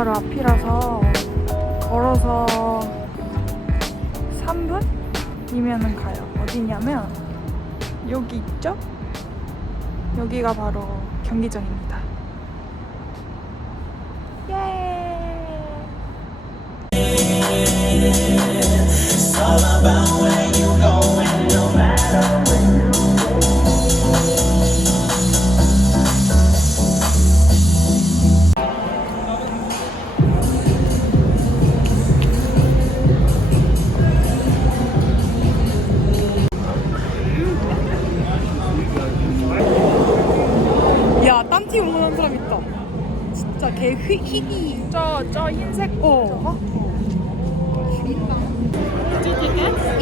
바로 앞이라서 걸어서 3분이면은 가요. 어디냐면 여기 있죠? 여기가 바로 경기장입니다. 개 휘, 희귀. 저, 저 흰색. 어.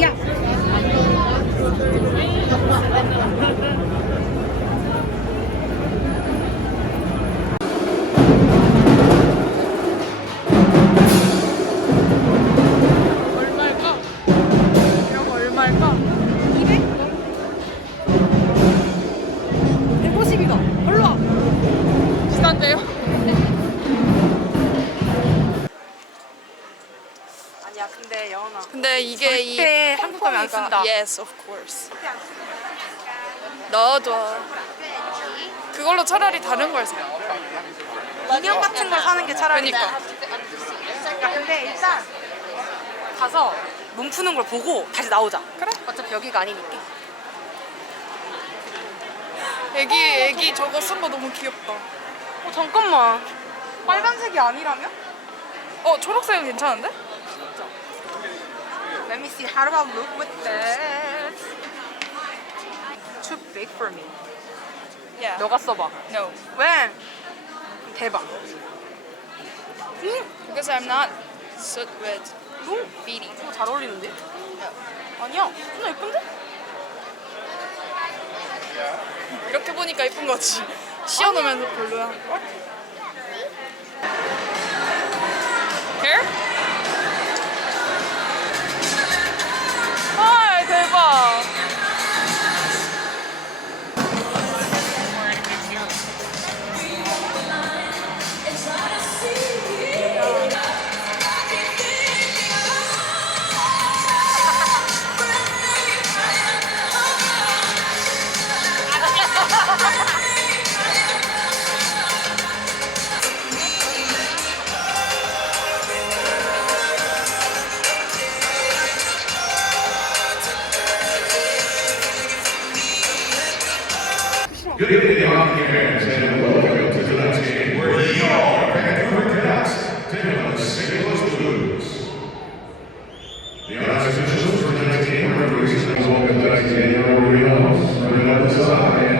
야. 얼마 이게 이 절대 한국 가면 안 pompo이가- 쓴다. Yes, of course. 넣어둬. 그걸로 차라리 다른 걸 사. 인형 같은 걸 사는 게 차라리 그러니까. 야, 근데 일단 가서 몸 푸는 걸 보고 다시 나오자 그래? 어차피 여기가 아니니까 애기 애기 저거 쓴 거 너무 귀엽다. 어 잠깐만 빨간색이 아니라며? 어 초록색은 괜찮은데? Let me see how do I look with this Too big for me Yeah. 너가 써봐 No. 왜? 대박 Because I'm not suit with 오, beady. 이거 잘 어울리는데? 아니야 존나 예쁜데? 이렇게 보니까 예쁜 거지. 씌워놓으면 별로야. Here? Good evening, hockey fans, and welcome to tonight's game where your Vancouver Canucks take on the St. Louis Blues. The honors officials for tonight's game are Louis welcome tonight's game are Reynolds, Reynolds Desai, and Hannah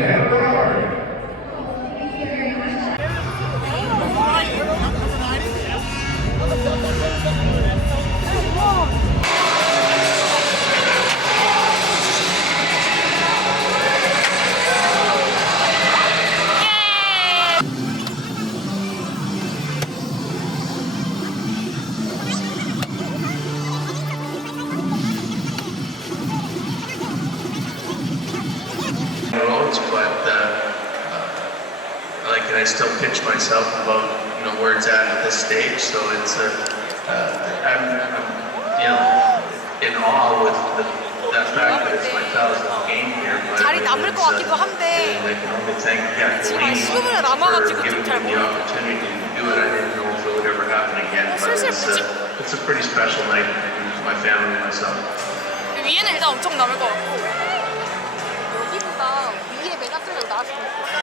still pitch myself about you know where it's at at this stage. So it's uh, uh, I'm, I'm you know in awe with the, that fact that it's my thousandth game here. But 자리 남을 것 같기도 한데 and I can only thank yeah, 지금 한 Colleen 15분이나 남아가지고 for 좀 giving 잘 me the 모르겠어. opportunity to do it. I didn't know if it would ever happen again. But 슬슬 it's, 붙이- uh, it's a pretty special night for my family and myself. 위에는 일단 엄청 남을 것 같고. 여기보다 위에 매달리려고 나왔을 때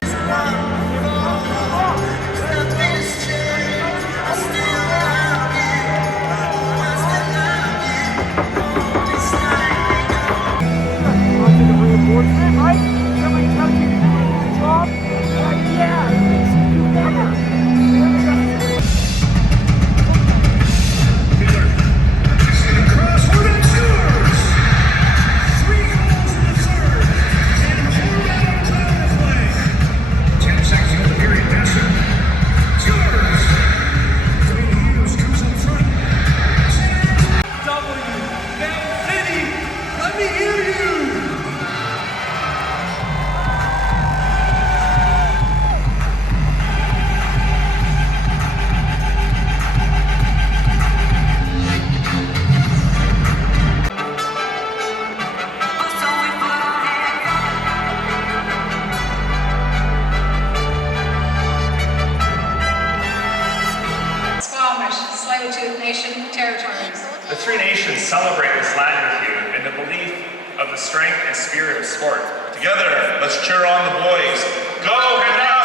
strength and spirit of sport. Together, let's cheer on the boys. Go, Canucks!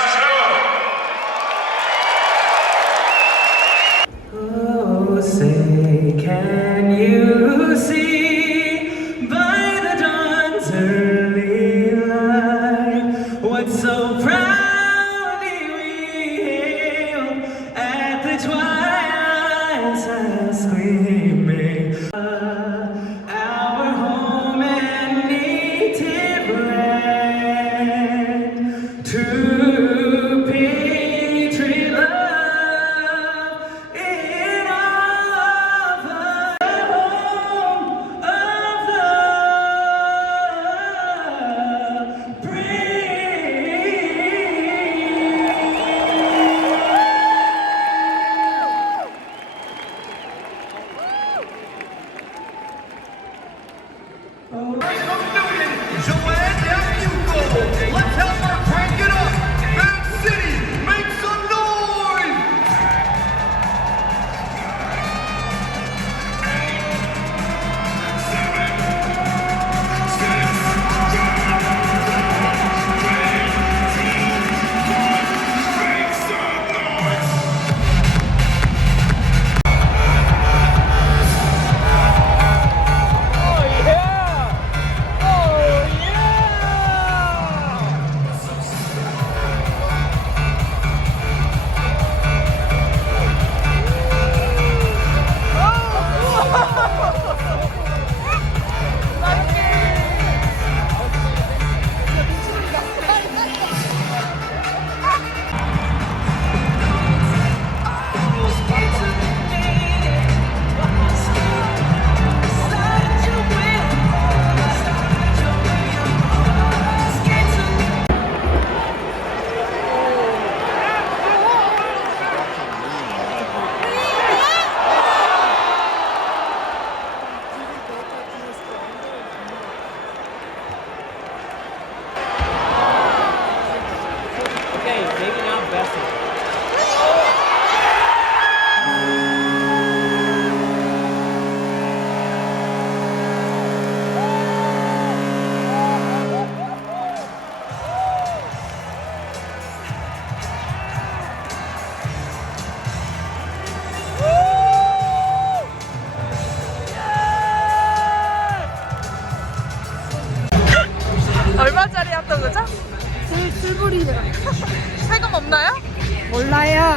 อะ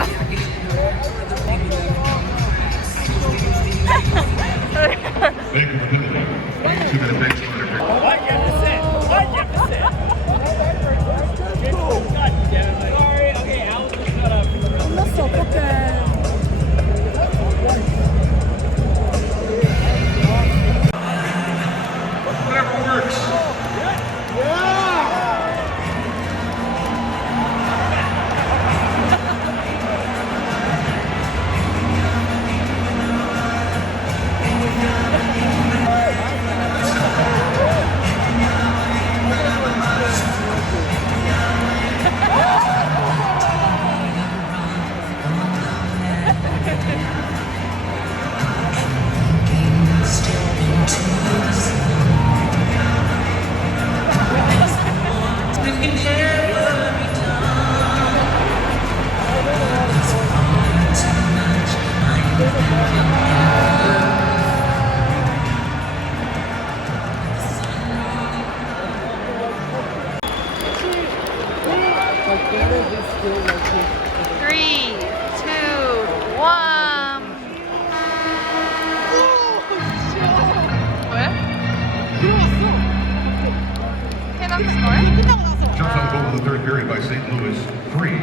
period by St. Louis, three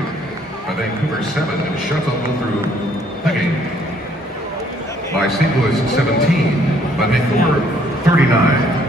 by Vancouver, seven, and Sheffield through the by St. Louis, 17, by Vancouver, 39.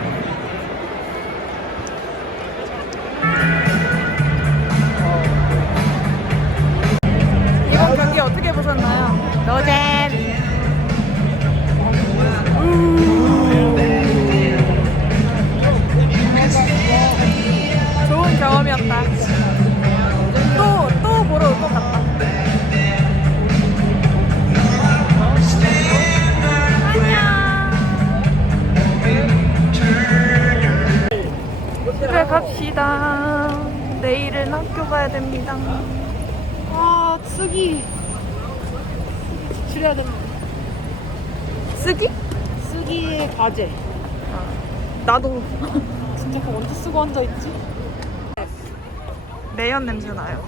갑니다. 내일은 학교 가야 됩니다. 아, 쓰기. 줄여야 됩니다. 쓰기? 쓰기의 과제. 나도. 진짜 그거 언제 쓰고 앉아있지? 매연 냄새 나요.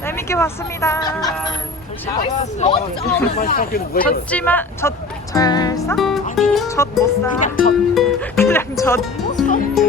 재밌게 봤습니다. 졌지만 젖 절사? 아니 젖못 사. 그냥 젖. 그냥 젖.